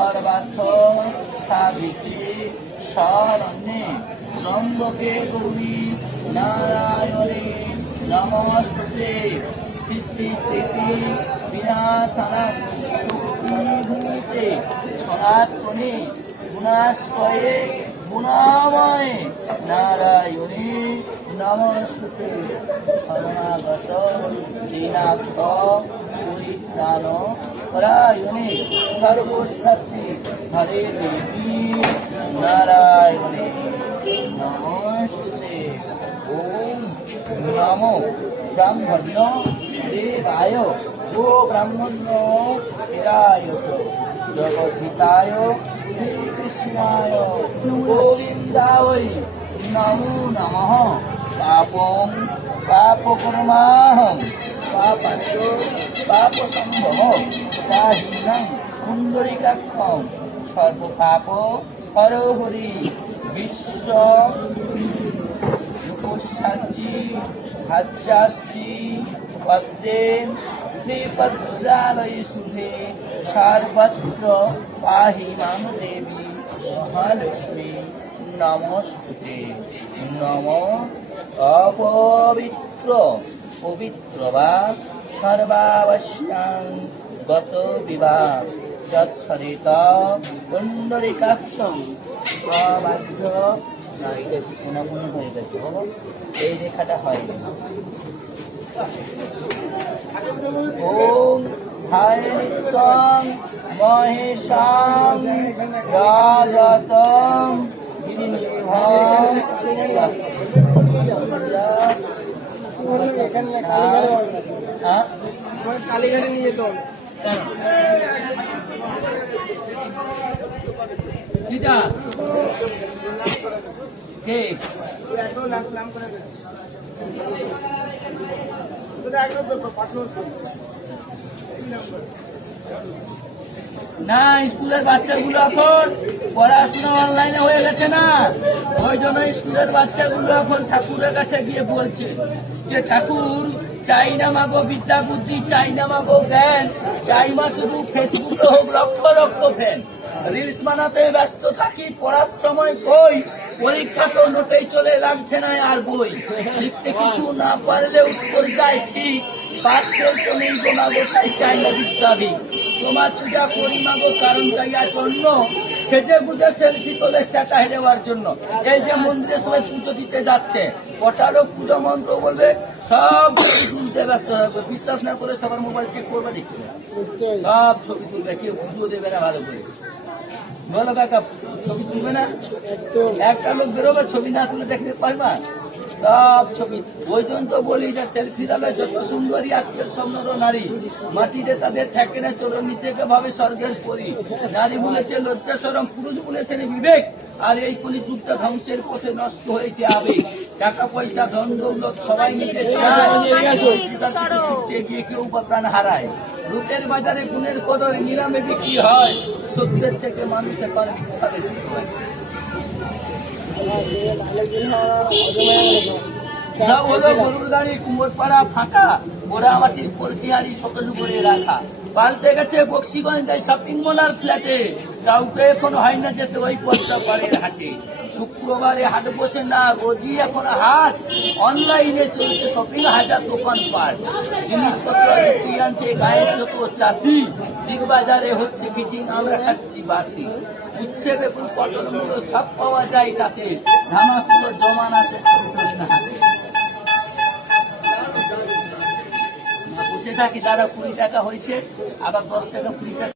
সর্বার্থ সাধিকে শরণ্যে ত্রম্বকে গৌরী নারায়ণে নমস্তুতে। সৃষ্টি স্থিতি বিনাশানাং শক্তিভূমিতে সনাতনে গুণাশ্রয়ে গুণাময়ে নারায়ণে নমস্তুতে। শরণাগত দীনার্থ পরিত্রাণ পরায়ণে সর্বশক্তি হরে দেবী নারায়ণে নমস্তুতে। ওম নমো ব্রাহ্মণ্য দেবায় ও ব্রাহ্মণ্য হিতায় চ জগদ্ধিতায় শ্রীকৃষ্ণায় গোবিন্দায় নমো নমঃ। পাপং পাপকর্মাহং পাপাচ্য পাপসম্ভবং পাহিনাং পুণ্ডরীকাক্ষং সর্বপাপ হরহরি বিশ্ব রূপসাচী হাজ্যাশ্রী পদ্মে শ্রীপদ্রালয় শুভে সর্বত্র পাহি মাম দেবী মহালক্ষ্মী নমস্তুতে। নম অপবিত্র পবিত্র বা সর্বাবশ্যাং গত বিবাহ যৎসরিত পুণ্ডরীকাক্ষং সবাধ্য। না, এটা পুনঃপুন হয়ে গেছে বাবা, এই রেখাটা হয় না। ওম হায় নিত্যং মহেশাং রাজতং গিরিভং কালীঘাটে নিয়ে তো না, স্কুলের বাচ্চাগুলো এখন পড়াশোনা অনলাইনে হয়ে গেছে না, ওই জন্য স্কুলের বাচ্চাগুলো এখন ঠাকুরের কাছে গিয়ে বলছে যে ঠাকুর চাই না মাগো বিদ্যা বুদ্ধি, চাই না মাগো জ্ঞান, চাই মা শুধু ফেসবুকে হোক লক্ষ লক্ষ ফ্যান, রিলস বানাতে ব্যস্ত থাকি, পড়ার সময় কই, পরীক্ষা তো নোটেই চলে লাগছে না আর বই, লিখতে কিছু না পারলে উত্তর যায় ঠিক, পাস করতে নেই গো মাগো তাই চাই না বিদ্যাবি, তোমার পূজা করি মাগো কারণ চাইয়া জন্য, সেজে বুঝে সেলফি তোলে স্ট্যাটাস দেওয়ার জন্য। এই যে মন্দিরের সবাই পুজো দিতে যাচ্ছে, কটা লোক পুজো মন্ত্র বলবে, সব ছবি তুলতে ব্যস্ত থাকবে, বিশ্বাস না করে সবার মোবাইল চেক করবে, দেখবে সব ছবি তুলবে, কেউ পুজো দেবে না ভালো করে। বলো কাকা, ছবি তুলবে না? একটা লোক বেরোবে ছবি না তুলে দেখতে পারবা, সব ছবি। ওই জন্য তো বলি যে সেলফি দালে যত সুন্দরী আজকের সম্মত নারী, মাটিতে তাদের ঠেকে না চরণ নিজেকে ভাবে স্বর্গের পরি, নারী বলেছে লজ্জা শরম, পুরুষ বলেছেন বিবেক, আর এই কলিযুগটা ধ্বংসের পথে নষ্ট হয়েছে আবেগ, টাকা পয়সা ধন দৌলত সবাই নিজের ছুটতে গিয়ে কেউ বা প্রাণ হারায়, রূপের বাজারে গুণের কদর নিলামে বিক্রি হয়, সত্যের থেকে মানুষের পারে মিথ্যা বেশি হয়। কুমোরপাড়া ফাঁকা, ওরা মাটির পড়শিয়ারি সকলু করে রাখা, পাল্টে গেছে বক্সিগঞ্জ শপিং মল আর ফ্ল্যাটে, কাউকে এখন হয় না যেতে ওই পদ্মা পাড়ের হাটে, শুক্রবারে হাট বসে না, রোজই এখন হাট, অনলাইনে চলছে শপিং, হাজার দোকান পাট, জিনিসপত্র বিক্রি আনছে গায়ের যত চাষি, বিগ বাজারে হচ্ছে ফিটিং, আমরা খাচ্ছি বাসি, উচ্ছে বেগুন পটল মূলো সব পাওয়া যায় তাতে, ধামাকুলো জমানা শেষ করি না হাতে, বসে থাকি, দাদা 20 টাকা হয়েছে, আবার 10 টাকা 20 টাকা